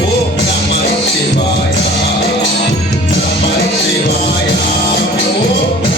Oh, Namah Shivaya. Namah Shivaya.